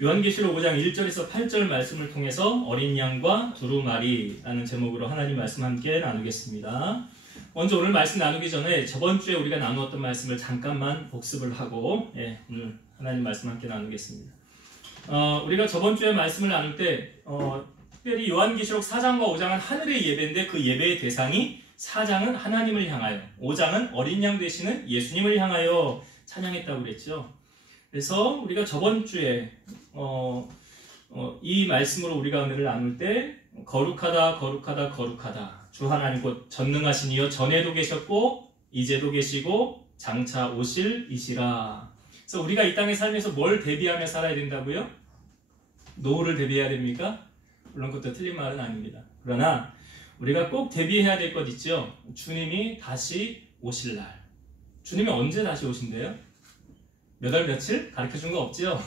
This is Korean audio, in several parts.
요한계시록 5장 1절에서 8절 말씀을 통해서 어린 양과 두루마리라는 제목으로 하나님 말씀 함께 나누겠습니다. 먼저 오늘 말씀 나누기 전에 저번 주에 우리가 나누었던 말씀을 잠깐만 복습을 하고 오늘 하나님 말씀 함께 나누겠습니다. 우리가 저번 주에 말씀을 나눌 때 특별히 요한계시록 4장과 5장은 하늘의 예배인데 그 예배의 대상이 4장은 하나님을 향하여, 5장은 어린 양 되시는 예수님을 향하여 찬양했다고 그랬죠. 그래서 우리가 저번 주에 이 말씀으로 우리가 은혜를 나눌 때 거룩하다 거룩하다 거룩하다 주 하나님 곧 전능하신 이여 전에도 계셨고 이제도 계시고 장차 오실 이시라. 그래서 우리가 이 땅에 살면서 뭘 대비하며 살아야 된다고요? 노후를 대비해야 됩니까? 물론 그것도 틀린 말은 아닙니다. 그러나 우리가 꼭 대비해야 될 것 있죠. 주님이 다시 오실 날. 주님이 언제 다시 오신대요? 몇 월 며칠? 가르쳐준 거 없죠?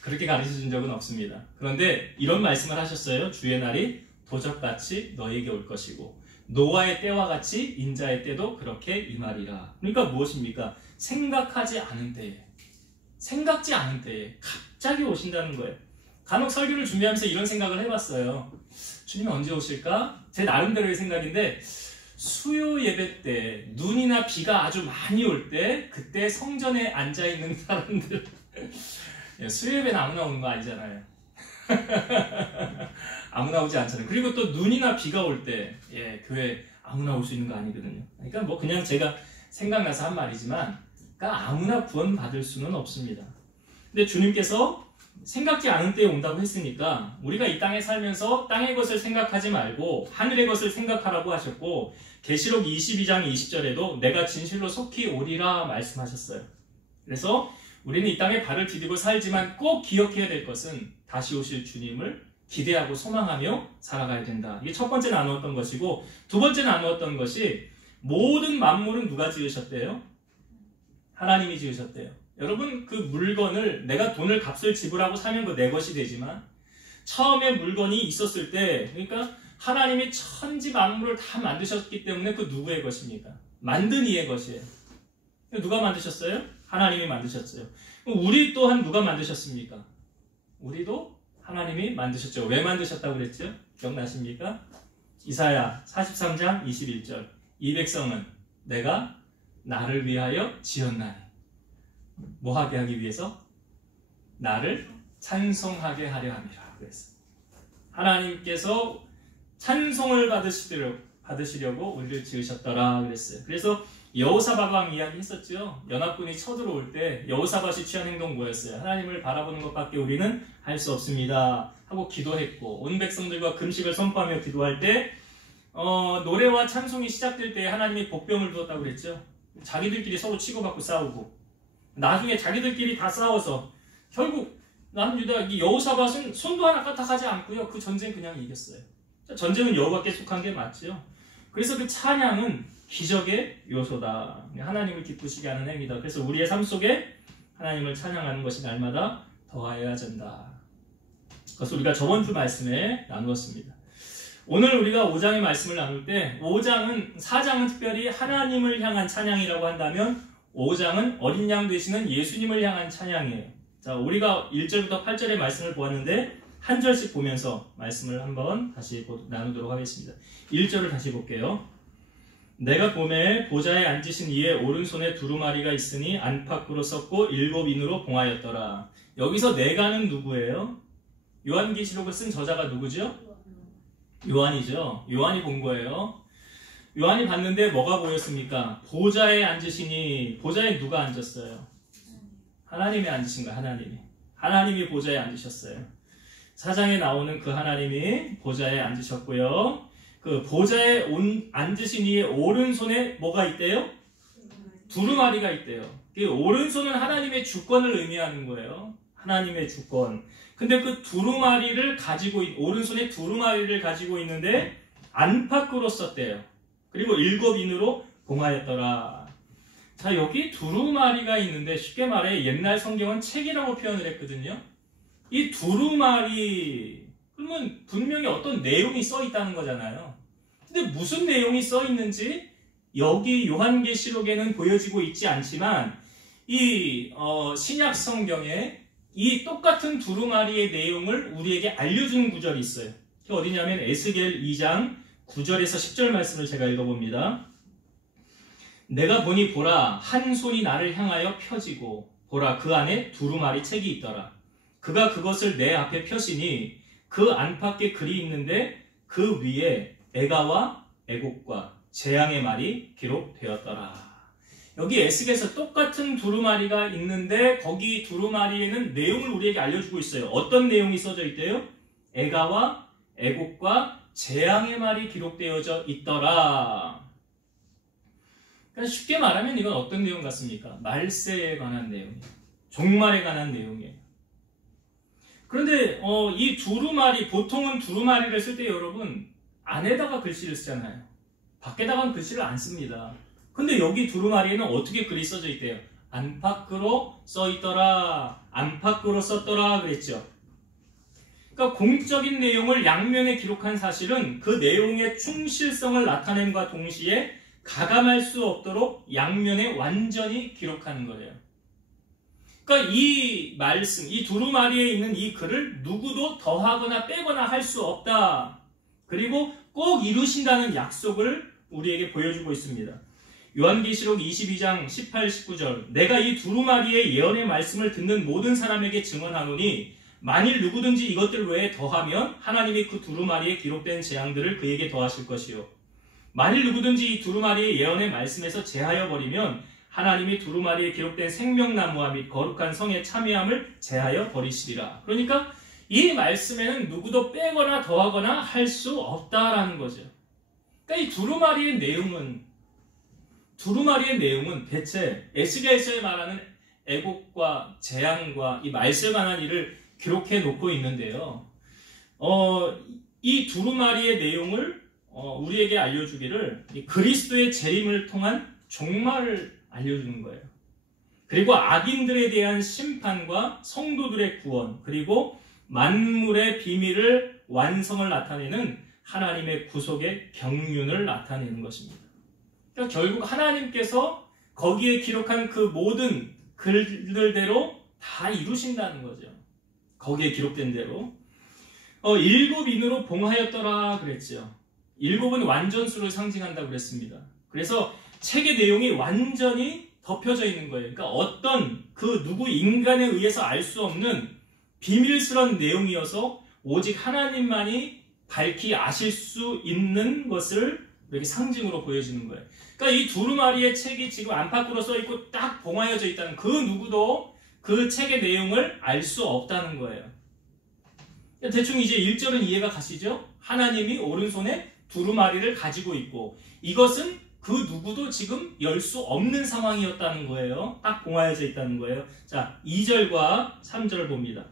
그렇게 가르쳐준 적은 없습니다. 그런데 이런 말씀을 하셨어요. 주의 날이 도적같이 너에게 올 것이고 노아의 때와 같이 인자의 때도 그렇게 임하리라. 그러니까 무엇입니까? 생각하지 않은 때에, 생각지 않은 때에 갑자기 오신다는 거예요. 간혹 설교를 준비하면서 이런 생각을 해봤어요. 주님이 언제 오실까? 제 나름대로의 생각인데 수요 예배 때 눈이나 비가 아주 많이 올 때 그때 성전에 앉아있는 사람들 수요 예배는 아무나 오는 거 아니잖아요. 아무나 오지 않잖아요. 그리고 또 눈이나 비가 올 때 교회 아무나 올 수 있는 거 아니거든요. 그러니까 뭐 그냥 제가 생각나서 한 말이지만 그러니까 아무나 구원 받을 수는 없습니다. 근데 주님께서 생각지 않은 때에 온다고 했으니까 우리가 이 땅에 살면서 땅의 것을 생각하지 말고 하늘의 것을 생각하라고 하셨고 계시록 22장 20절에도 내가 진실로 속히 오리라 말씀하셨어요. 그래서 우리는 이 땅에 발을 디디고 살지만 꼭 기억해야 될 것은 다시 오실 주님을 기대하고 소망하며 살아가야 된다. 이게 첫 번째 나누었던 것이고 두 번째 나누었던 것이 모든 만물은 누가 지으셨대요? 하나님이 지으셨대요. 여러분 그 물건을 내가 돈을 값을 지불하고 사면 그 내 것이 되지만 처음에 물건이 있었을 때 그러니까 하나님이 천지 만물을 다 만드셨기 때문에 그 누구의 것입니까? 만든 이의 것이에요. 누가 만드셨어요? 하나님이 만드셨어요. 우리 또한 누가 만드셨습니까? 우리도 하나님이 만드셨죠. 왜 만드셨다고 그랬죠? 기억나십니까? 이사야 43장 21절 이 백성은 내가 나를 위하여 지었나니 뭐 하게 하기 위해서? 나를 찬송하게 하려 함이라 그랬어요. 하나님께서 찬송을 받으시려고 우리를 지으셨더라 그랬어요. 그래서 여호사밧 왕 이야기 했었죠. 연합군이 쳐들어올 때 여호사밧이 취한 행동 뭐였어요? 하나님을 바라보는 것밖에 우리는 할 수 없습니다 하고 기도했고 온 백성들과 금식을 선포하며 기도할 때 노래와 찬송이 시작될 때 하나님이 복병을 두었다고 그랬죠. 자기들끼리 서로 치고받고 싸우고 나중에 자기들끼리 다 싸워서 결국 남유다 여호사밧은 손도 하나 까딱하지 않고요. 그 전쟁 그냥 이겼어요. 전쟁은 여호와께 속한 게 맞죠. 그래서 그 찬양은 기적의 요소다. 하나님을 기쁘시게 하는 행위다. 그래서 우리의 삶 속에 하나님을 찬양하는 것이 날마다 더하여야 된다. 그것을 우리가 저번 주 말씀에 나누었습니다. 오늘 우리가 5장의 말씀을 나눌 때 4장은 특별히 하나님을 향한 찬양이라고 한다면 5장은 어린 양 되시는 예수님을 향한 찬양이에요. 자, 우리가 1절부터 8절의 말씀을 보았는데 한 절씩 보면서 말씀을 한번 다시 나누도록 하겠습니다. 1절을 다시 볼게요. 내가 보매 보좌에 앉으신 이의 오른손에 두루마리가 있으니 안팎으로 썼고 7인으로 봉하였더라. 여기서 내가는 누구예요? 요한계시록을 쓴 저자가 누구죠? 요한이죠. 요한이 본 거예요. 요한이 봤는데 뭐가 보였습니까? 보좌에 앉으시니 보좌에 누가 앉았어요? 하나님이 앉으신 거예요. 하나님이 보좌에 앉으셨어요. 4장에 나오는 그 하나님이 보좌에 앉으셨고요. 그 보좌에 앉으신 이의 오른손에 뭐가 있대요? 두루마리가 있대요. 그 오른손은 하나님의 주권을 의미하는 거예요. 하나님의 주권. 근데 그 두루마리를 가지고 오른손에 두루마리를 가지고 있는데 안팎으로 썼대요. 그리고 7인으로 봉하였더라. 자, 여기 두루마리가 있는데 쉽게 말해 옛날 성경은 책이라고 표현을 했거든요. 이 두루마리 그러면 분명히 어떤 내용이 써 있다는 거잖아요. 근데 무슨 내용이 써 있는지 여기 요한계시록에는 보여지고 있지 않지만 이 신약 성경에 이 똑같은 두루마리의 내용을 우리에게 알려주는 구절이 있어요. 그게 어디냐면 에스겔 2장 9절에서 10절 말씀을 제가 읽어봅니다. 내가 보니 보라, 한 손이 나를 향하여 펴지고 보라, 그 안에 두루마리 책이 있더라. 그가 그것을 내 앞에 펴시니 그 안팎에 글이 있는데 그 위에 애가와 애곡과 재앙의 말이 기록되었더라. 여기 에스겔에서 똑같은 두루마리가 있는데 거기 두루마리에는 내용을 우리에게 알려주고 있어요. 어떤 내용이 써져 있대요? 애가와 애곡과 재앙의 말이 기록되어져 있더라. 그러니까 쉽게 말하면 이건 어떤 내용 같습니까? 말세에 관한 내용이에요. 종말에 관한 내용이에요. 그런데 이 두루마리, 보통은 두루마리를 쓸 때 여러분 안에다가 글씨를 쓰잖아요. 밖에다가는 글씨를 안 씁니다. 근데 여기 두루마리에는 어떻게 글이 써져 있대요? 안팎으로 써있더라, 안팎으로 썼더라 그랬죠. 그러니까 공적인 내용을 양면에 기록한 사실은 그 내용의 충실성을 나타냄과 동시에 가감할 수 없도록 양면에 완전히 기록하는 거예요. 그러니까 이 말씀, 이 두루마리에 있는 이 글을 누구도 더하거나 빼거나 할 수 없다. 그리고 꼭 이루신다는 약속을 우리에게 보여주고 있습니다. 요한계시록 22장 18, 19절 내가 이 두루마리의 예언의 말씀을 듣는 모든 사람에게 증언하노니 만일 누구든지 이것들 외에 더하면 하나님이 그 두루마리에 기록된 재앙들을 그에게 더하실 것이요 만일 누구든지 이 두루마리의 예언의 말씀에서 제하여 버리면 하나님이 두루마리에 기록된 생명나무와 및 거룩한 성의 참여함을 제하여 버리시리라. 그러니까 이 말씀에는 누구도 빼거나 더하거나 할 수 없다라는 거죠. 그러니까 이 두루마리의 내용은 대체 에스겔서에 말하는 애곡과 재앙과 이 말세에 관한 일을 기록해 놓고 있는데요. 이 두루마리의 내용을 우리에게 알려주기를 그리스도의 재림을 통한 종말을 알려주는 거예요. 그리고 악인들에 대한 심판과 성도들의 구원, 그리고 만물의 비밀을 완성을 나타내는 하나님의 구속의 경륜을 나타내는 것입니다. 그러니까 결국 하나님께서 거기에 기록한 그 모든 글들대로 다 이루신다는 거죠. 거기에 기록된 대로. 일곱 인으로 봉하였더라 그랬죠. 일곱은 완전수를 상징한다고 그랬습니다. 그래서 책의 내용이 완전히 덮여져 있는 거예요. 그러니까 어떤 그 누구 인간에 의해서 알 수 없는 비밀스러운 내용이어서 오직 하나님만이 밝히 아실 수 있는 것을 이렇게 상징으로 보여주는 거예요. 그러니까 이 두루마리의 책이 지금 안팎으로 써있고 딱 봉하여져 있다는 그 누구도 그 책의 내용을 알 수 없다는 거예요. 대충 이제 1절은 이해가 가시죠? 하나님이 오른손에 두루마리를 가지고 있고 이것은 그 누구도 지금 열 수 없는 상황이었다는 거예요. 딱 봉하여져 있다는 거예요. 자, 2절과 3절을 봅니다.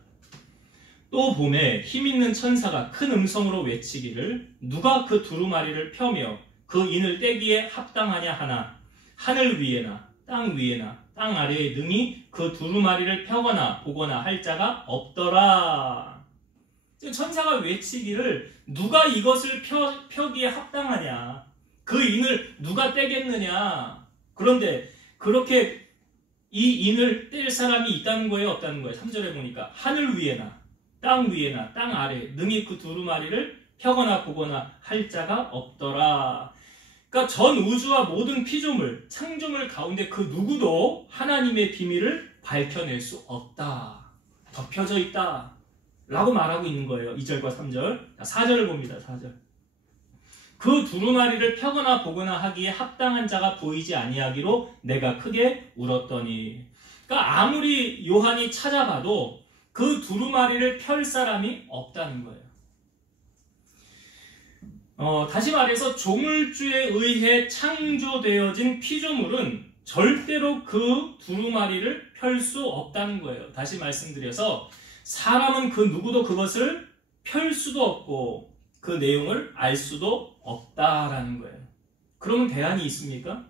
또 봄에 힘있는 천사가 큰 음성으로 외치기를 누가 그 두루마리를 펴며 그 인을 떼기에 합당하냐 하나 하늘 위에나 땅 위에나 땅 아래에 능히 그 두루마리를 펴거나 보거나 할 자가 없더라. 천사가 외치기를 누가 이것을 펴기에 합당하냐, 그 인을 누가 떼겠느냐. 그런데 그렇게 이 인을 뗄 사람이 있다는 거예요, 없다는 거예요? 3절에 보니까 하늘 위에나 땅 위에나 땅 아래 능히 그 두루마리를 펴거나 보거나 할 자가 없더라. 그러니까 전 우주와 모든 피조물, 창조물 가운데 그 누구도 하나님의 비밀을 밝혀낼 수 없다. 덮여져 있다. 라고 말하고 있는 거예요. 2절과 3절. 4절을 봅니다. 4절. 그 두루마리를 펴거나 보거나 하기에 합당한 자가 보이지 아니하기로 내가 크게 울었더니. 그러니까 아무리 요한이 찾아봐도 그 두루마리를 펼 사람이 없다는 거예요. 다시 말해서 조물주에 의해 창조되어진 피조물은 절대로 그 두루마리를 펼 수 없다는 거예요. 다시 말씀드려서 사람은 그 누구도 그것을 펼 수도 없고 그 내용을 알 수도 없다라는 거예요. 그러면 대안이 있습니까?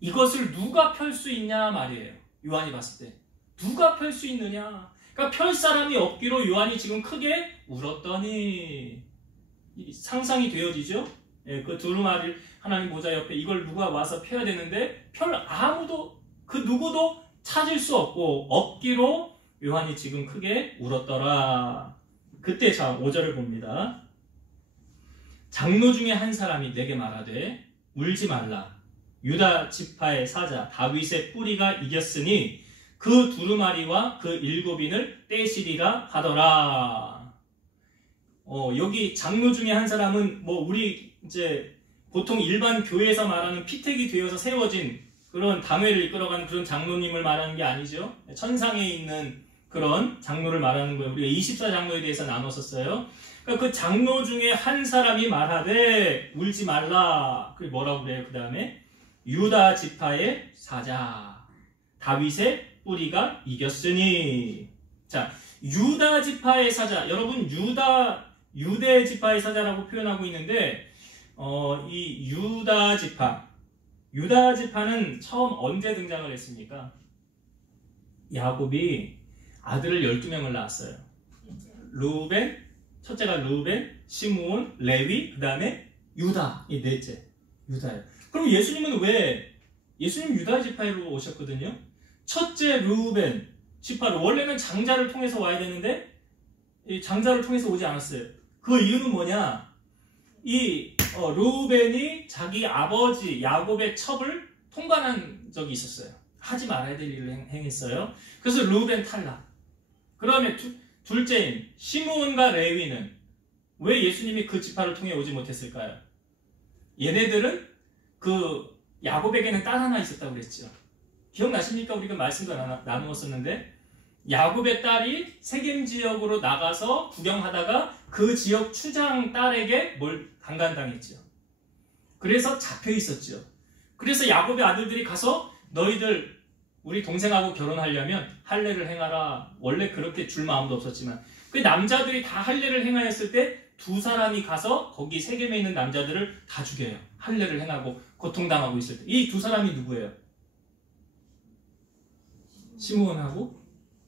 이것을 누가 펼 수 있냐 말이에요. 요한이 봤을 때. 누가 펼 수 있느냐? 그러니까 펼 사람이 없기로 요한이 지금 크게 울었더니 상상이 되어지죠? 예, 그 두루마리 하나님 보좌 옆에 이걸 누가 와서 펴야 되는데 아무도 그 누구도 찾을 수 없고 없기로 요한이 지금 크게 울었더라. 그때 자 5절을 봅니다. 장로 중에 한 사람이 내게 말하되 울지 말라. 유다 지파의 사자 다윗의 뿌리가 이겼으니 그 두루마리와 그 일곱인을 떼시리라 하더라. 여기 장로 중에 한 사람은 뭐 우리 이제 보통 일반 교회에서 말하는 피택이 되어서 세워진 그런 당회를 이끌어가는 그런 장로님을 말하는 게 아니죠. 천상에 있는 그런 장로를 말하는 거예요. 우리가 24장로에 대해서 나눴었어요. 그러니까 그 장로 중에 한 사람이 말하되 울지 말라. 그게 뭐라고 그래요? 그 다음에 유다 지파의 사자 다윗의 뿌리가 이겼으니. 자, 유다 지파의 사자. 여러분 유대 지파의 사자라고 표현하고 있는데 이 유다 지파는 처음 언제 등장을 했습니까? 야곱이 아들을 12명을 낳았어요. 루벤, 첫째가 루벤, 시므온, 레위, 그 다음에 유다, 이 넷째 유다예요. 그럼 예수님은 왜 예수님 유다 지파로 오셨거든요? 첫째 루벤 지파로 원래는 장자를 통해서 와야 되는데 이 장자를 통해서 오지 않았어요. 그 이유는 뭐냐? 이 루벤이 자기 아버지 야곱의 첩을 통관한 적이 있었어요. 하지 말아야 될 일을 행했어요. 그래서 루벤 탈락. 그러면 둘째인 시므온과 레위는 왜 예수님이 그 지파를 통해 오지 못했을까요? 얘네들은 그 야곱에게는 딸 하나 있었다고 그랬죠. 기억나십니까? 우리가 말씀도 나누었었는데 야곱의 딸이 세겜 지역으로 나가서 구경하다가 그 지역 추장 딸에게 강간당했죠. 그래서 잡혀 있었죠. 그래서 야곱의 아들들이 가서 너희들 우리 동생하고 결혼하려면 할례를 행하라. 원래 그렇게 줄 마음도 없었지만 그 남자들이 다 할례를 행하였을 때 두 사람이 가서 거기 세겜에 있는 남자들을 다 죽여요. 할례를 행하고 고통당하고 있을 때. 이 두 사람이 누구예요? 시므온하고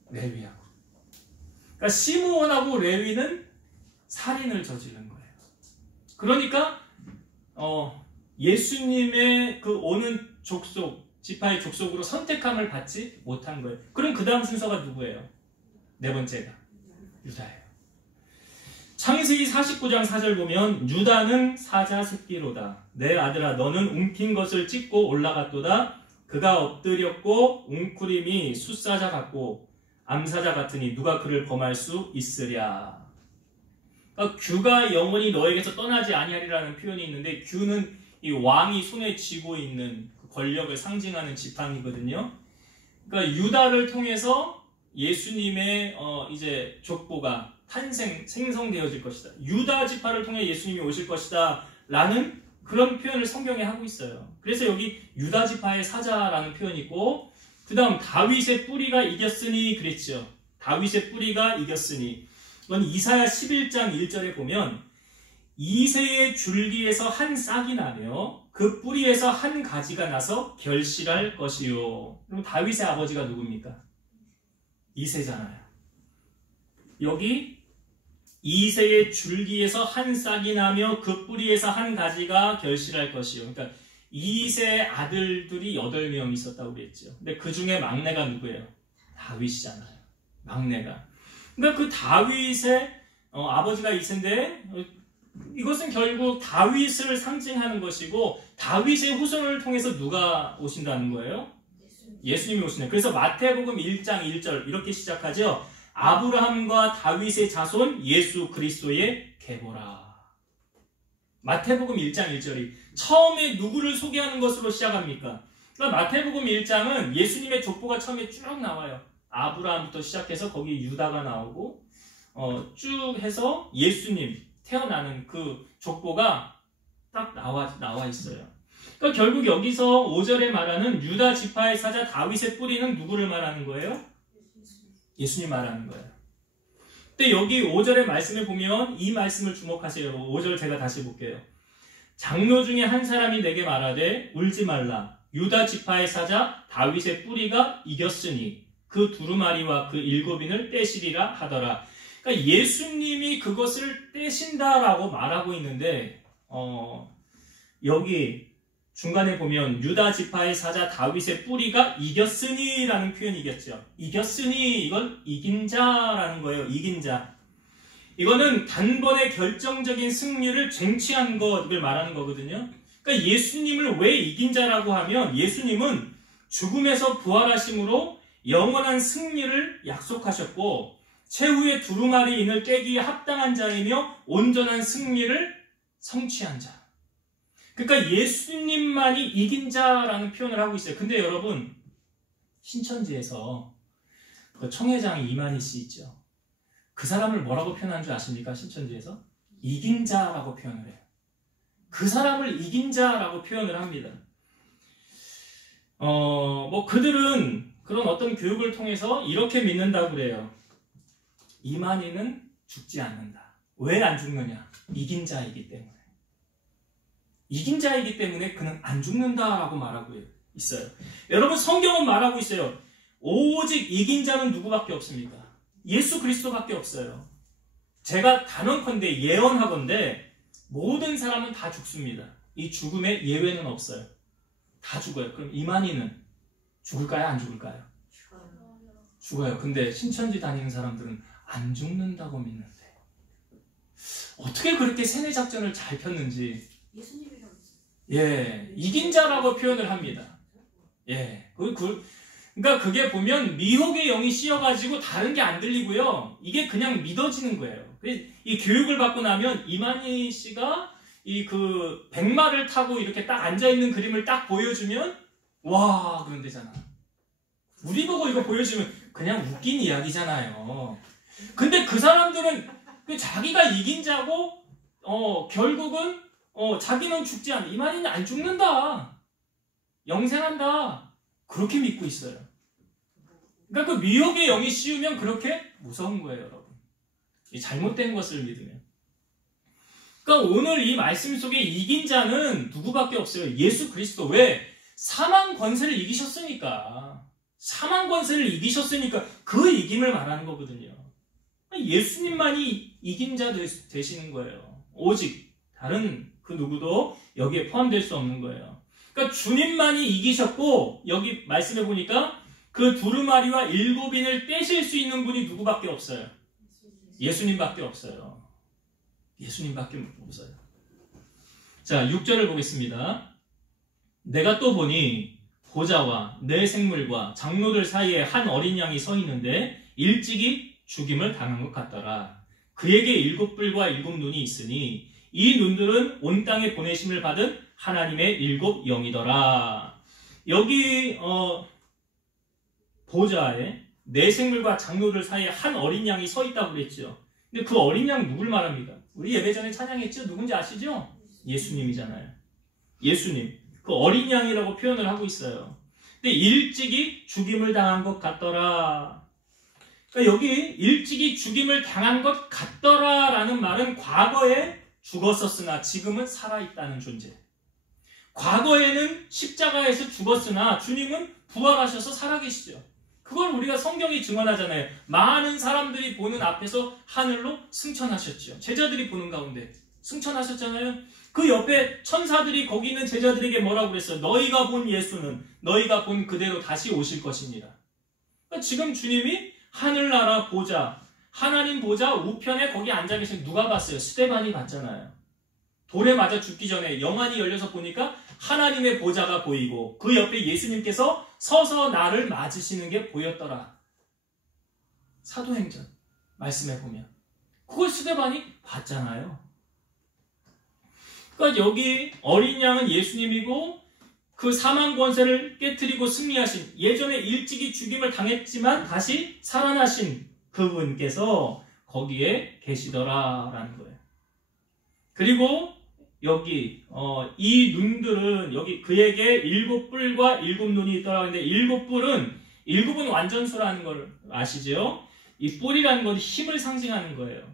레위하고. 그러니까 시므온하고 레위는 살인을 저지른 거예요. 그러니까 예수님의 그 오는 족속, 지파의 족속으로 선택함을 받지 못한 거예요. 그럼 그 다음 순서가 누구예요? 네 번째가 유다예요. 창세기 49장 4절 보면 유다는 사자 새끼로다. 내 아들아 너는 움킨 것을 찢고 올라갔도다. 그가 엎드렸고 웅크림이 숫사자 같고 암사자 같으니 누가 그를 범할 수 있으랴. 그러니까 규가 영원히 너에게서 떠나지 아니하리라는 표현이 있는데 규는 이 왕이 손에 쥐고 있는 그 권력을 상징하는 지팡이거든요. 그러니까 유다를 통해서 예수님의 이제 족보가 생성되어질 것이다. 유다 지파를 통해 예수님이 오실 것이다 라는 그런 표현을 성경에 하고 있어요. 그래서 여기 유다 지파의 사자라는 표현이 있고 그 다음 다윗의 뿌리가 이겼으니 그랬죠. 다윗의 뿌리가 이겼으니 이건 이사야 11장 1절에 보면 이새의 줄기에서 한 싹이 나며 그 뿌리에서 한 가지가 나서 결실할 것이요. 그럼 다윗의 아버지가 누굽니까? 이새잖아요. 여기 이새의 줄기에서 한 싹이 나며 그 뿌리에서 한 가지가 결실할 것이요. 그러니까 이새의 아들들이 8명 있었다고 그랬죠. 근데 그 중에 막내가 누구예요? 다윗이잖아요. 막내가. 그러니까 그 다윗의 아버지가 이새인데 이것은 결국 다윗을 상징하는 것이고 다윗의 후손을 통해서 누가 오신다는 거예요? 예수님이 오시네. 그래서 마태복음 1장 1절 이렇게 시작하죠. 아브라함과 다윗의 자손 예수 그리스도의 계보라. 마태복음 1장 1절이 처음에 누구를 소개하는 것으로 시작합니까? 그러니까 마태복음 1장은 예수님의 족보가 처음에 쭉 나와요. 아브라함부터 시작해서 거기 유다가 나오고 쭉 해서 예수님 태어나는 그 족보가 딱 나와 있어요. 그러니까 결국 여기서 5절에 말하는 유다 지파의 사자 다윗의 뿌리는 누구를 말하는 거예요? 예수님 말하는 거예요. 근데 여기 5절의 말씀을 보면 이 말씀을 주목하세요. 5절 제가 다시 볼게요. 장로 중에 한 사람이 내게 말하되 울지 말라. 유다 지파의 사자 다윗의 뿌리가 이겼으니 그 두루마리와 그 일곱인을 떼시리라 하더라. 그러니까 예수님이 그것을 떼신다라고 말하고 있는데 여기 중간에 보면 유다 지파의 사자 다윗의 뿌리가 이겼으니라는 표현이겠죠. 이겼으니 이건 이긴 자라는 거예요. 이긴 자. 이거는 단번에 결정적인 승리를 쟁취한 것을 말하는 거거든요. 그러니까 예수님을 왜 이긴 자라고 하면 예수님은 죽음에서 부활하심으로 영원한 승리를 약속하셨고 최후의 두루마리인을 깨기에 합당한 자이며 온전한 승리를 성취한 자. 그러니까 예수님만이 이긴 자라는 표현을 하고 있어요. 근데 여러분 신천지에서 그 청회장 이만희 씨 있죠. 그 사람을 뭐라고 표현한 줄 아십니까? 신천지에서 이긴 자라고 표현을 해요. 그 사람을 이긴 자라고 표현을 합니다. 그들은 그런 어떤 교육을 통해서 이렇게 믿는다고 그래요. 이만희는 죽지 않는다. 왜 안 죽느냐? 이긴 자이기 때문에. 이긴 자이기 때문에 그는 안 죽는다라고 말하고 있어요. 여러분 성경은 말하고 있어요. 오직 이긴 자는 누구밖에 없습니까? 예수 그리스도밖에 없어요. 제가 단언컨대 예언하건대 모든 사람은 다 죽습니다. 이 죽음에 예외는 없어요. 다 죽어요. 그럼 이만희는 죽을까요? 안 죽을까요? 죽어요. 근데 신천지 다니는 사람들은 안 죽는다고 믿는데 어떻게 그렇게 세뇌 작전을 잘 폈는지 이긴 자라고 표현을 합니다. 그러니까 그게 보면 미혹의 영이 씌어가지고 다른 게 안 들리고요. 이게 그냥 믿어지는 거예요. 이 교육을 받고 나면 이만희 씨가 그 백마를 타고 이렇게 딱 앉아있는 그림을 딱 보여주면 와 그런 데잖아. 우리 보고 이거 보여주면 그냥 웃긴 이야기잖아요. 근데 그 사람들은 자기가 이긴 자고 결국은 자기는 죽지 않는다. 이만희는 안 죽는다. 영생한다. 그렇게 믿고 있어요. 그러니까 그 미혹의 영이 씌우면 그렇게 무서운 거예요, 여러분. 이 잘못된 것을 믿으면. 그러니까 오늘 이 말씀 속에 이긴 자는 누구밖에 없어요. 예수 그리스도. 왜? 사망 권세를 이기셨으니까. 사망 권세를 이기셨으니까 그 이김을 말하는 거거든요. 예수님만이 이긴 자 되시는 거예요. 오직 다른 그 누구도 여기에 포함될 수 없는 거예요. 그러니까 주님만이 이기셨고 여기 말씀해 보니까 그 두루마리와 일곱인을 떼실 수 있는 분이 누구밖에 없어요. 예수님밖에 없어요. 예수님밖에 없어요. 자, 6절을 보겠습니다. 내가 또 보니 보좌와 내 생물과 장로들 사이에 한 어린 양이 서 있는데 일찍이 죽임을 당한 것 같더라. 그에게 일곱 뿔과 일곱 눈이 있으니 이 눈들은 온 땅에 보내심을 받은 하나님의 일곱 영이더라. 여기 보좌에 내 생물과 장로들 사이에 한 어린 양이 서 있다고 그랬죠. 근데 그 어린 양 누굴 말합니까? 우리 예배 전에 찬양했죠? 누군지 아시죠? 예수님이잖아요. 예수님. 그 어린 양이라고 표현을 하고 있어요. 근데 일찍이 죽임을 당한 것 같더라. 그러니까 여기 일찍이 죽임을 당한 것 같더라라는 말은 과거에 죽었었으나 지금은 살아있다는 존재. 과거에는 십자가에서 죽었으나 주님은 부활하셔서 살아계시죠. 그걸 우리가 성경이 증언하잖아요. 많은 사람들이 보는 앞에서 하늘로 승천하셨죠. 제자들이 보는 가운데 승천하셨잖아요. 그 옆에 천사들이 거기 있는 제자들에게 뭐라고 그랬어요? 너희가 본 예수는 너희가 본 그대로 다시 오실 것입니다. 그러니까 지금 주님이 하늘나라 보좌, 하나님 보좌 우편에 거기 앉아 계신 누가 봤어요? 스데반이 봤잖아요. 돌에 맞아 죽기 전에 영안이 열려서 보니까 하나님의 보좌가 보이고 그 옆에 예수님께서 서서 나를 맞으시는 게 보였더라. 사도행전 말씀해 보면 그걸 스데반이 봤잖아요. 그러니까 여기 어린 양은 예수님이고 그 사망 권세를 깨트리고 승리하신 예전에 일찍이 죽임을 당했지만 다시 살아나신 그분께서 거기에 계시더라라는 거예요. 그리고 여기 이 눈들은 여기 그에게 일곱 뿔과 일곱 눈이 있더라. 근데 일곱 뿔은 일곱은 완전수라는 걸 아시죠? 이 뿔이라는 건 힘을 상징하는 거예요.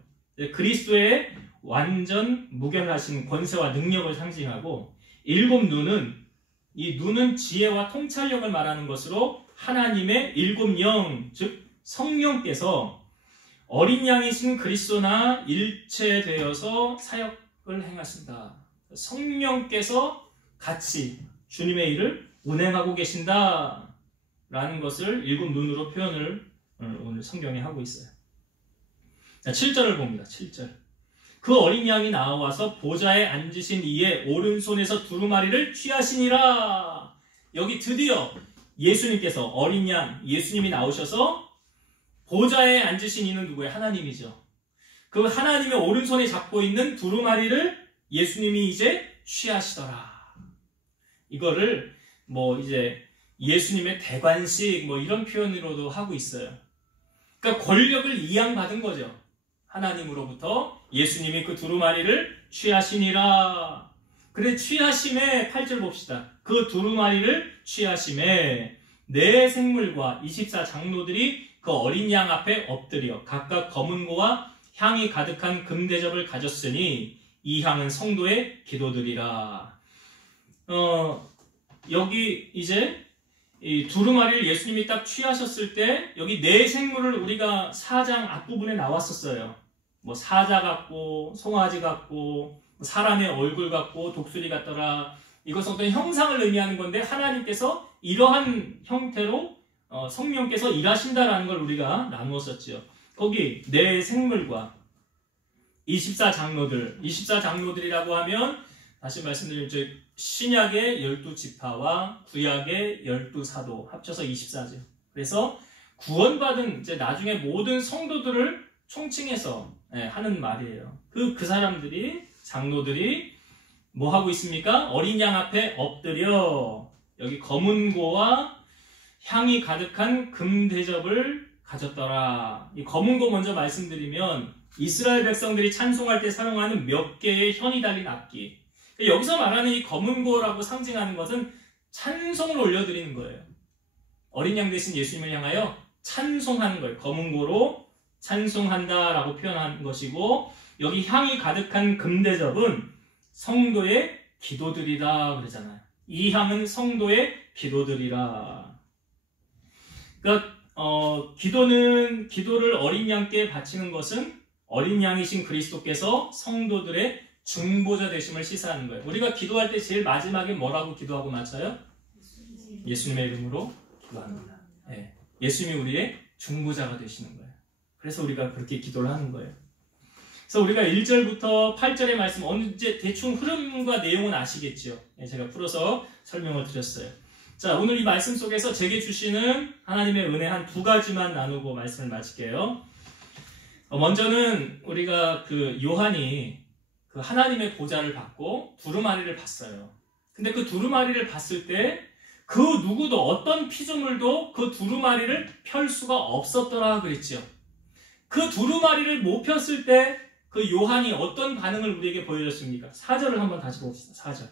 그리스도의 완전 무결하신 권세와 능력을 상징하고 일곱 눈은 이 눈은 지혜와 통찰력을 말하는 것으로 하나님의 일곱 영, 즉 성령께서 어린 양이신 그리스도나 일체되어서 사역을 행하신다. 성령께서 같이 주님의 일을 운행하고 계신다 라는 것을 일곱 눈으로 표현을 오늘 성경에 하고 있어요. 자, 7절을 봅니다. 7절. 그 어린 양이 나와서 보좌에 앉으신 이의 오른손에서 두루마리를 취하시니라. 여기 드디어 예수님께서, 어린 양 예수님이 나오셔서 보좌에 앉으신 이는 누구예요? 하나님이죠. 그 하나님의 오른손에 잡고 있는 두루마리를 예수님이 이제 취하시더라. 이거를 이제 예수님의 대관식 이런 표현으로도 하고 있어요. 그러니까 권력을 이양받은 거죠. 하나님으로부터 예수님이 그 두루마리를 취하시니라. 그래, 취하심에 8절 봅시다. 그 두루마리를 취하심에 네 생물과 24장로들이 그 어린 양 앞에 엎드려 각각 검은고와 향이 가득한 금대접을 가졌으니 이 향은 성도의 기도들이라. 여기 이제 이 두루마리를 예수님이 딱 취하셨을 때 여기 네 생물을 우리가 4장 앞부분에 나왔었어요. 사자 같고 송아지 같고 사람의 얼굴 같고 독수리 같더라. 이것은 어떤 형상을 의미하는 건데 하나님께서 이러한 형태로 성령께서 일하신다라는 걸 우리가 나누었었죠. 거기 네 생물과 24장로들, 24장로들이라고 하면 다시 말씀드리면 신약의 12지파와 구약의 12사도 합쳐서 24죠. 그래서 구원받은 이제 나중에 모든 성도들을 총칭해서 하는 말이에요. 그 사람들이, 장로들이 뭐 하고 있습니까? 어린 양 앞에 엎드려 여기 검은고와 향이 가득한 금대접을 가졌더라. 이 검은고 먼저 말씀드리면 이스라엘 백성들이 찬송할 때 사용하는 몇 개의 현이 달린 악기. 여기서 말하는 이 검은고라고 상징하는 것은 찬송을 올려드리는 거예요. 어린 양 대신 예수님을 향하여 찬송하는 거예요. 검은고로 찬송한다라고 표현한 것이고, 여기 향이 가득한 금대접은 성도의 기도들이다 그러잖아요. 이 향은 성도의 기도들이라. 그러니까 기도를 어린 양께 바치는 것은 어린 양이신 그리스도께서 성도들의 중보자 되심을 시사하는 거예요. 우리가 기도할 때 제일 마지막에 뭐라고 기도하고 마쳐요? 예수님의 이름으로 기도합니다. 네. 예수님이 우리의 중보자가 되시는 거예요. 그래서 우리가 그렇게 기도를 하는 거예요. 그래서 우리가 1절부터 8절의 말씀, 이제 대충 흐름과 내용은 아시겠죠? 네, 제가 풀어서 설명을 드렸어요. 자, 오늘 이 말씀 속에서 제게 주시는 하나님의 은혜 한 두 가지만 나누고 말씀을 마칠게요. 먼저는 우리가 요한이 그 하나님의 보좌를 받고 두루마리를 봤어요. 근데 그 두루마리를 봤을 때 그 누구도 어떤 피조물도 그 두루마리를 펼 수가 없었더라 그랬죠. 그 두루마리를 못 폈을 때 그 요한이 어떤 반응을 우리에게 보여줬습니까? 4절을 한번 다시 봅시다. 4절.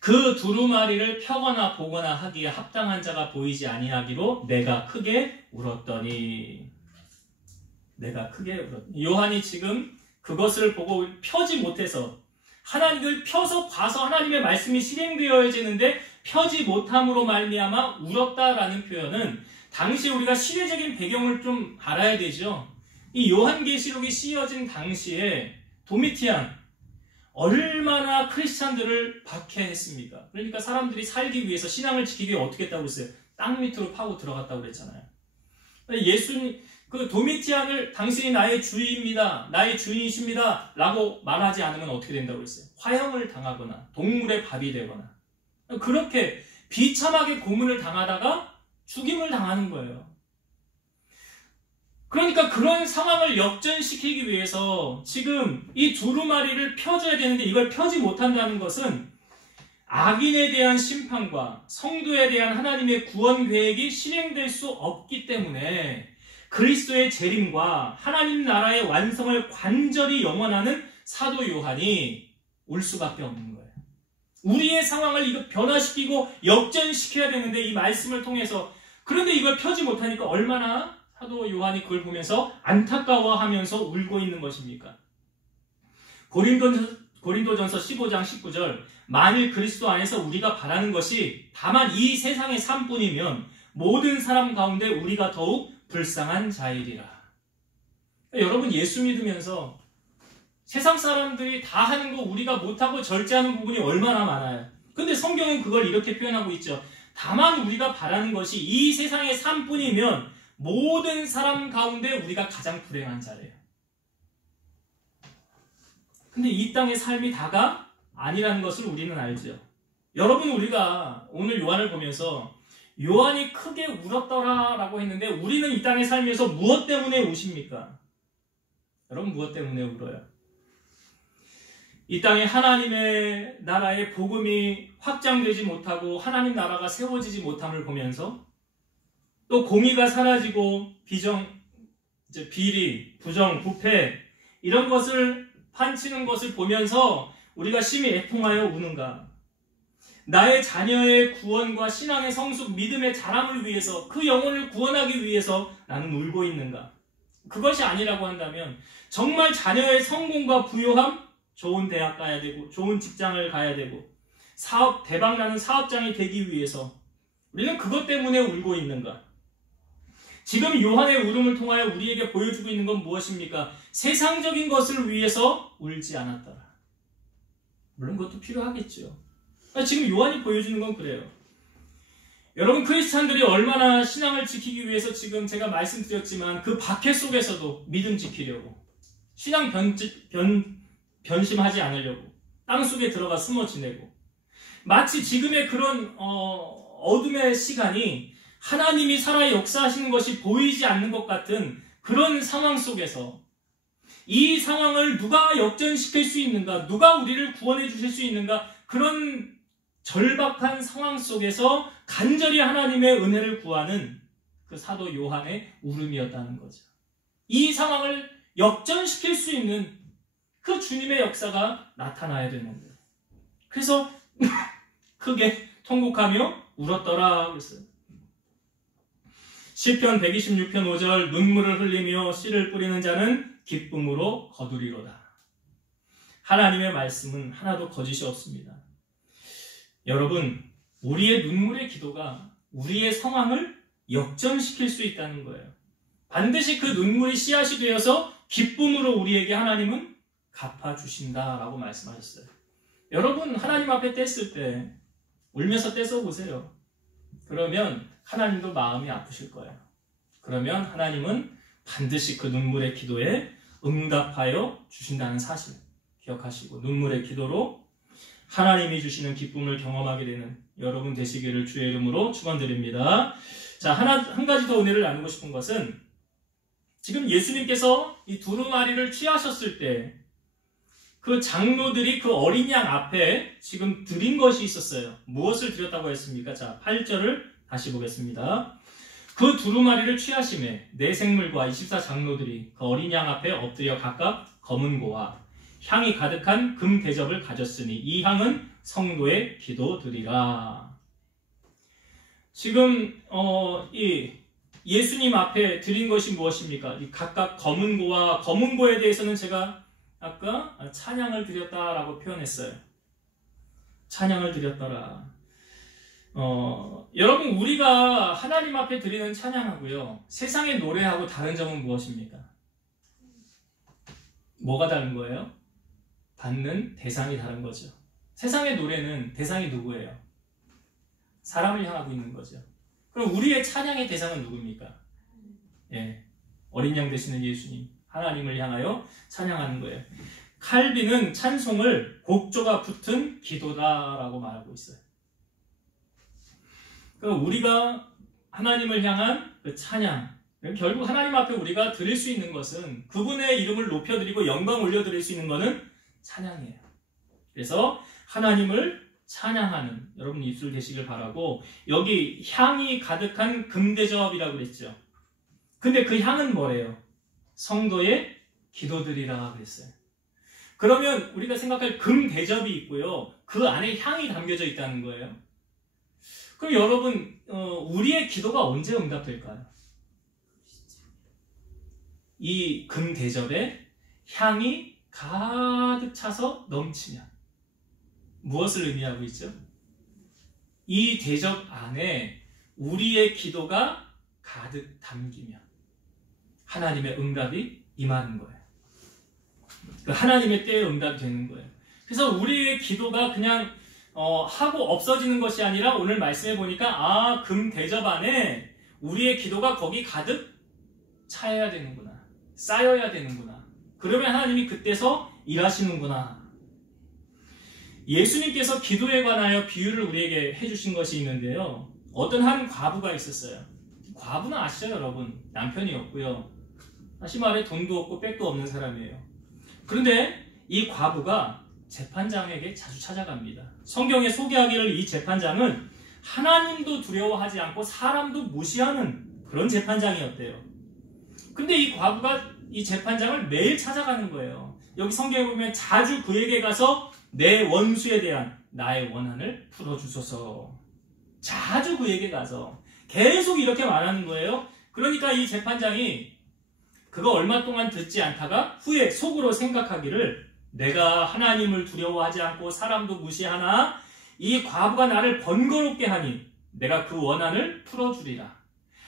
그 두루마리를 펴거나 보거나 하기에 합당한 자가 보이지 아니하기로 내가 크게 울었더니. 요한이 지금 그것을 보고 펴지 못해서, 하나님을 펴서 봐서 하나님의 말씀이 실행되어지는데 펴지 못함으로 말미암아 울었다라는 표현은 당시 우리가 시대적인 배경을 좀 알아야 되죠. 이 요한계시록이 씌어진 당시에 도미티안 얼마나 크리스찬들을 박해했습니까? 그러니까 사람들이 살기 위해서, 신앙을 지키기 위해 어떻게 했다고 했어요? 땅 밑으로 파고 들어갔다고 그랬잖아요. 예수님, 도미티안을 당신이 나의 주인입니다, 나의 주인이십니다 라고 말하지 않으면 어떻게 된다고 했어요? 화형을 당하거나 동물의 밥이 되거나, 그렇게 비참하게 고문을 당하다가 죽임을 당하는 거예요. 그러니까 그런 상황을 역전시키기 위해서 지금 이 두루마리를 펴줘야 되는데 이걸 펴지 못한다는 것은 악인에 대한 심판과 성도에 대한 하나님의 구원 계획이 실행될 수 없기 때문에 그리스도의 재림과 하나님 나라의 완성을 간절히 염원하는 사도 요한이 울 수밖에 없는 거예요. 우리의 상황을 이거 변화시키고 역전시켜야 되는데 이 말씀을 통해서, 그런데 이걸 펴지 못하니까 얼마나 사도 요한이 그걸 보면서 안타까워하면서 울고 있는 것입니까? 고린도전서 15장 19절, 만일 그리스도 안에서 우리가 바라는 것이 다만 이 세상의 삶뿐이면 모든 사람 가운데 우리가 더욱 불쌍한 자이리라. 여러분, 예수 믿으면서 세상 사람들이 다 하는 거 우리가 못하고 절제하는 부분이 얼마나 많아요. 근데 성경은 그걸 이렇게 표현하고 있죠. 다만 우리가 바라는 것이 이 세상의 삶뿐이면 모든 사람 가운데 우리가 가장 불행한 자래요. 근데 이 땅의 삶이 다가 아니라는 것을 우리는 알죠. 여러분, 우리가 오늘 요한을 보면서 요한이 크게 울었더라 라고 했는데 우리는 이 땅의 삶에서 무엇 때문에 우십니까? 여러분, 무엇 때문에 울어요? 이 땅에 하나님의 나라의 복음이 확장되지 못하고 하나님 나라가 세워지지 못함을 보면서 또 공의가 사라지고 비리, 부정, 부패 이런 것을 판치는 것을 보면서 우리가 심히 애통하여 우는가? 나의 자녀의 구원과 신앙의 성숙, 믿음의 자람을 위해서 그 영혼을 구원하기 위해서 나는 울고 있는가? 그것이 아니라고 한다면 정말 자녀의 성공과 부요함, 좋은 대학 가야 되고 좋은 직장을 가야 되고 대박나는 사업장이 되기 위해서 우리는 그것 때문에 울고 있는가? 지금 요한의 울음을 통하여 우리에게 보여주고 있는 건 무엇입니까? 세상적인 것을 위해서 울지 않았더라. 물론 그것도 필요하겠죠. 지금 요한이 보여주는 건 그래요. 여러분, 크리스찬들이 얼마나 신앙을 지키기 위해서 지금 제가 말씀드렸지만 그 박해 속에서도 믿음 지키려고 신앙 변심하지 않으려고 땅속에 들어가 숨어 지내고 마치 지금의 그런 어둠의 시간이 하나님이 살아 역사하시는 것이 보이지 않는 것 같은 그런 상황 속에서 이 상황을 누가 역전시킬 수 있는가? 누가 우리를 구원해 주실 수 있는가? 그런 절박한 상황 속에서 간절히 하나님의 은혜를 구하는 그 사도 요한의 울음이었다는 거죠. 이 상황을 역전시킬 수 있는 그 주님의 역사가 나타나야 되는 거예요. 그래서 크게 통곡하며 울었더라 그랬어요. 시편 126편 5절 눈물을 흘리며 씨를 뿌리는 자는 기쁨으로 거두리로다. 하나님의 말씀은 하나도 거짓이 없습니다. 여러분, 우리의 눈물의 기도가 우리의 상황을 역전시킬 수 있다는 거예요. 반드시 그 눈물이 씨앗이 되어서 기쁨으로 우리에게 하나님은 갚아주신다라고 말씀하셨어요. 여러분, 하나님 앞에 뗐을 때 울면서 떼서 보세요. 그러면 하나님도 마음이 아프실 거예요. 그러면 하나님은 반드시 그 눈물의 기도에 응답하여 주신다는 사실 기억하시고 눈물의 기도로 하나님이 주시는 기쁨을 경험하게 되는 여러분 되시기를 주의 이름으로 축원드립니다. 자, 한 가지 더 은혜를 나누고 싶은 것은 지금 예수님께서 이 두루마리를 취하셨을 때 그 장로들이 그 어린 양 앞에 지금 드린 것이 있었어요. 무엇을 드렸다고 했습니까? 자, 8절을 다시 보겠습니다. 그 두루마리를 취하심에 네 생물과 24장로들이 그 어린 양 앞에 엎드려 각각 검은 고와 향이 가득한 금 대접을 가졌으니 이 향은 성도의 기도드리라. 지금 이 예수님 앞에 드린 것이 무엇입니까? 각각 검은 고와 검은 고에 대해서는 제가 아까 찬양을 드렸다라고 표현했어요. 찬양을 드렸더라. 여러분, 우리가 하나님 앞에 드리는 찬양하고요, 세상의 노래하고 다른 점은 무엇입니까? 뭐가 다른 거예요? 받는 대상이 다른 거죠. 세상의 노래는 대상이 누구예요? 사람을 향하고 있는 거죠. 그럼 우리의 찬양의 대상은 누굽니까? 예, 어린 양 되시는 예수님, 하나님을 향하여 찬양하는 거예요. 칼빈은 찬송을 곡조가 붙은 기도다라고 말하고 있어요. 그러니까 우리가 하나님을 향한 그 찬양, 결국 하나님 앞에 우리가 드릴 수 있는 것은 그분의 이름을 높여드리고 영광 올려드릴 수 있는 것은 찬양이에요. 그래서 하나님을 찬양하는 여러분 입술 되시길 바라고, 여기 향이 가득한 금대접이라고 그랬죠. 근데 그 향은 뭐래요? 성도의 기도드리라 그랬어요. 그러면 우리가 생각할 금대접이 있고요, 그 안에 향이 담겨져 있다는 거예요. 그럼 여러분, 우리의 기도가 언제 응답될까요? 이 금대접에 향이 가득 차서 넘치면. 무엇을 의미하고 있죠? 이 대접 안에 우리의 기도가 가득 담기면 하나님의 응답이 임하는 거예요. 그 하나님의 때에 응답이 되는 거예요. 그래서 우리의 기도가 그냥 하고 없어지는 것이 아니라 오늘 말씀해 보니까 금 대접 안에 우리의 기도가 거기 가득 차여야 되는구나. 쌓여야 되는구나. 그러면 하나님이 그때서 일하시는구나. 예수님께서 기도에 관하여 비유를 우리에게 해주신 것이 있는데요. 어떤 한 과부가 있었어요. 과부는 아시죠, 여러분? 남편이 없고요. 다시 말해 돈도 없고 백도 없는 사람이에요. 그런데 이 과부가 재판장에게 자주 찾아갑니다. 성경에 소개하기를 이 재판장은 하나님도 두려워하지 않고 사람도 무시하는 그런 재판장이었대요. 근데 이 과부가 이 재판장을 매일 찾아가는 거예요. 여기 성경에 보면 자주 그에게 가서 내 원수에 대한 나의 원한을 풀어주소서. 자주 그에게 가서 계속 이렇게 말하는 거예요. 그러니까 이 재판장이 그거 얼마 동안 듣지 않다가 후에 속으로 생각하기를 내가 하나님을 두려워하지 않고 사람도 무시하나 이 과부가 나를 번거롭게 하니 내가 그 원한을 풀어주리라.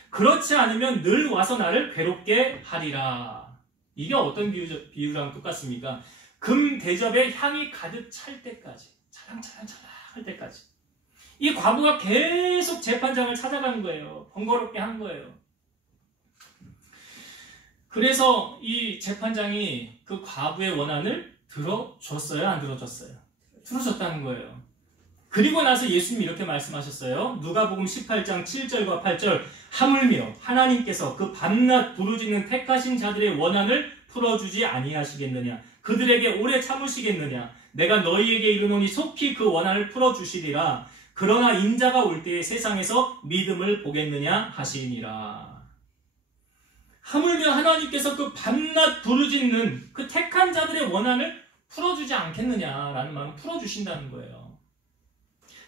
그렇지 않으면 늘 와서 나를 괴롭게 하리라. 이게 어떤 비유랑 똑같습니까? 금 대접에 향이 가득 찰 때까지, 찰랑찰랑찰랑 할 때까지 이 과부가 계속 재판장을 찾아가는 거예요. 번거롭게 한 거예요. 그래서 이 재판장이 그 과부의 원한을 들어줬어요? 안 들어줬어요? 들어줬다는 거예요. 그리고 나서 예수님이 이렇게 말씀하셨어요. 누가복음 18장 7절과 8절 하물며 하나님께서 그 밤낮 부르짖는 택하신 자들의 원한을 풀어주지 아니하시겠느냐. 그들에게 오래 참으시겠느냐. 내가 너희에게 이르노니 속히 그 원한을 풀어주시리라. 그러나 인자가 올 때에 세상에서 믿음을 보겠느냐 하시니라. 하물며 하나님께서 그 밤낮 부르짖는 그 택한 자들의 원한을 풀어주지 않겠느냐라는 말은 풀어주신다는 거예요.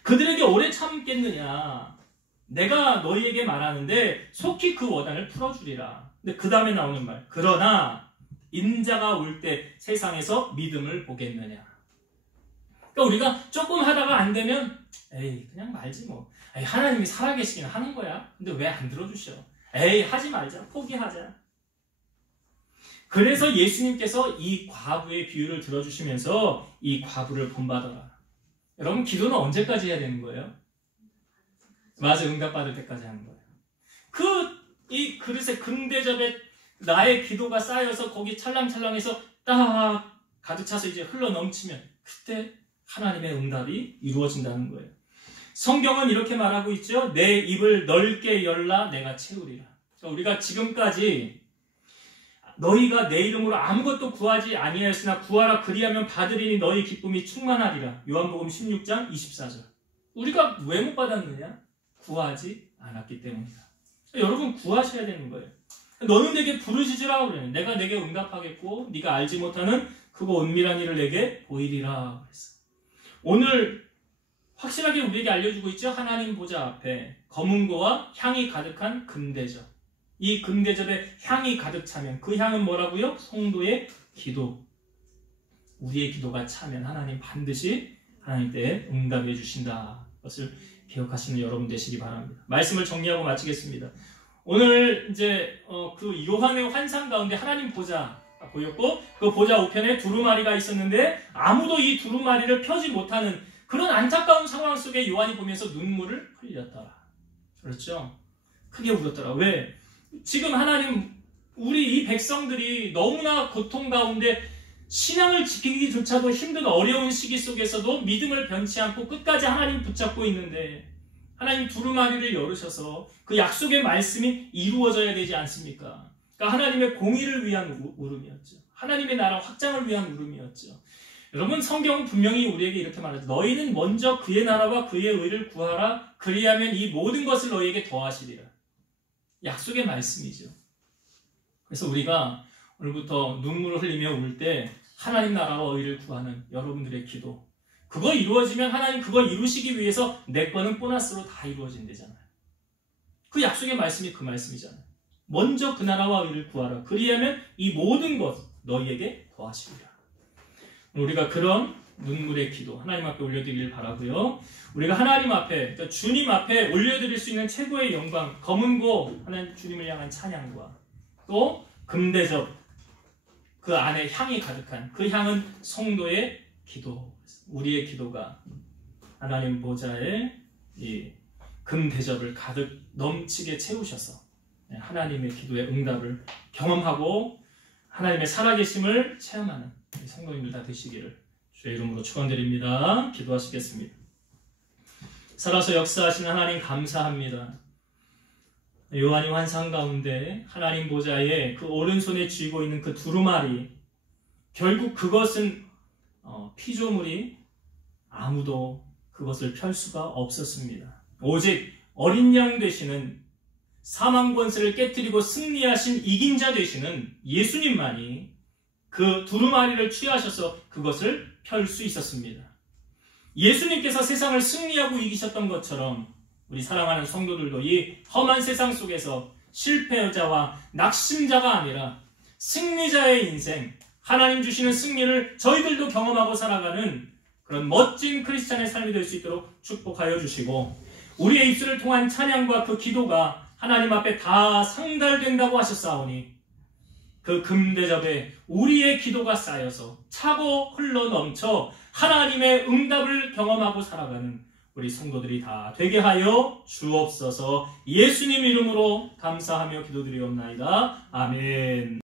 그들에게 오래 참겠느냐. 내가 너희에게 말하는데 속히 그 원한을 풀어주리라. 근데 그 다음에 나오는 말. 그러나 인자가 올 때 세상에서 믿음을 보겠느냐. 그러니까 우리가 조금 하다가 안 되면 에이 그냥 말지 뭐. 에이, 하나님이 살아계시긴 하는 거야. 근데 왜 안 들어주셔? 에이 하지 말자. 포기하자. 그래서 예수님께서 이 과부의 비유를 들어주시면서 이 과부를 본받아라. 여러분 기도는 언제까지 해야 되는 거예요? 맞아, 응답받을 때까지 하는 거예요. 이 그릇에 금대접에 나의 기도가 쌓여서 거기 찰랑찰랑해서 딱 가득 차서 이제 흘러 넘치면 그때 하나님의 응답이 이루어진다는 거예요. 성경은 이렇게 말하고 있죠. 내 입을 넓게 열라 내가 채우리라. 그러니까 우리가 지금까지 너희가 내 이름으로 아무것도 구하지 아니하였으나 구하라 그리하면 받으리니 너희 기쁨이 충만하리라. 요한복음 16장 24절. 우리가 왜 못 받았느냐? 구하지 않았기 때문이다. 여러분 구하셔야 되는 거예요. 너는 내게 부르짖으라 그래요. 내가 내게 응답하겠고 네가 알지 못하는 크고 은밀한 일을 내게 보이리라 그랬어. 오늘 확실하게 우리에게 알려주고 있죠. 하나님 보좌 앞에 검은고와 향이 가득한 금대접. 이 금대접에 향이 가득 차면 그 향은 뭐라고요? 성도의 기도. 우리의 기도가 차면 하나님 반드시 하나님 때에 응답해 주신다. 그것을 기억하시는 여러분 되시기 바랍니다. 말씀을 정리하고 마치겠습니다. 오늘 이제 그 요한의 환상 가운데 하나님 보좌 보였고 그 보좌 우편에 두루마리가 있었는데 아무도 이 두루마리를 펴지 못하는 그런 안타까운 상황 속에 요한이 보면서 눈물을 흘렸더라. 그렇죠? 크게 울었더라. 왜? 지금 하나님 우리 이 백성들이 너무나 고통 가운데 신앙을 지키기조차도 힘든 어려운 시기 속에서도 믿음을 변치 않고 끝까지 하나님 붙잡고 있는데 하나님 두루마리를 열으셔서 그 약속의 말씀이 이루어져야 되지 않습니까? 그러니까 하나님의 공의를 위한 울음이었죠. 하나님의 나라 확장을 위한 울음이었죠. 여러분 성경은 분명히 우리에게 이렇게 말하죠. 너희는 먼저 그의 나라와 그의 의를 구하라. 그리하면 이 모든 것을 너희에게 더하시리라. 약속의 말씀이죠. 그래서 우리가 오늘부터 눈물을 흘리며 울 때 하나님 나라와 의를 구하는 여러분들의 기도 그거 이루어지면 하나님 그걸 이루시기 위해서 내 거는 보너스로 다 이루어진대잖아요. 그 약속의 말씀이 그 말씀이잖아요. 먼저 그 나라와 의를 구하라. 그리하면 이 모든 것 너희에게 더하시리라. 우리가 그런 눈물의 기도 하나님 앞에 올려드리길 바라고요. 우리가 하나님 앞에 그러니까 주님 앞에 올려드릴 수 있는 최고의 영광 검은고 하나님 주님을 향한 찬양과 또 금대접 그 안에 향이 가득한 그 향은 성도의 기도, 우리의 기도가 하나님 보좌에 이 금대접을 가득 넘치게 채우셔서 하나님의 기도의 응답을 경험하고 하나님의 살아계심을 체험하는 성도님들 다 되시기를 주의 이름으로 축원드립니다. 기도하시겠습니다. 살아서 역사하시는 하나님 감사합니다. 요한이 환상 가운데 하나님 보좌에 그 오른손에 쥐고 있는 그 두루마리, 결국 그것은 피조물이 아무도 그것을 펼 수가 없었습니다. 오직 어린 양 되시는 사망 권세를 깨뜨리고 승리하신 이긴 자 되시는 예수님만이 그 두루마리를 취하셔서 그것을 펼 수 있었습니다. 예수님께서 세상을 승리하고 이기셨던 것처럼 우리 사랑하는 성도들도 이 험한 세상 속에서 실패자와 낙심자가 아니라 승리자의 인생, 하나님 주시는 승리를 저희들도 경험하고 살아가는 그런 멋진 크리스찬의 삶이 될 수 있도록 축복하여 주시고, 우리의 입술을 통한 찬양과 그 기도가 하나님 앞에 다 상달된다고 하셨사오니 그 금대접에 우리의 기도가 쌓여서 차고 흘러넘쳐 하나님의 응답을 경험하고 살아가는 우리 성도들이 다 되게 하여 주옵소서. 예수님 이름으로 감사하며 기도드리옵나이다. 아멘.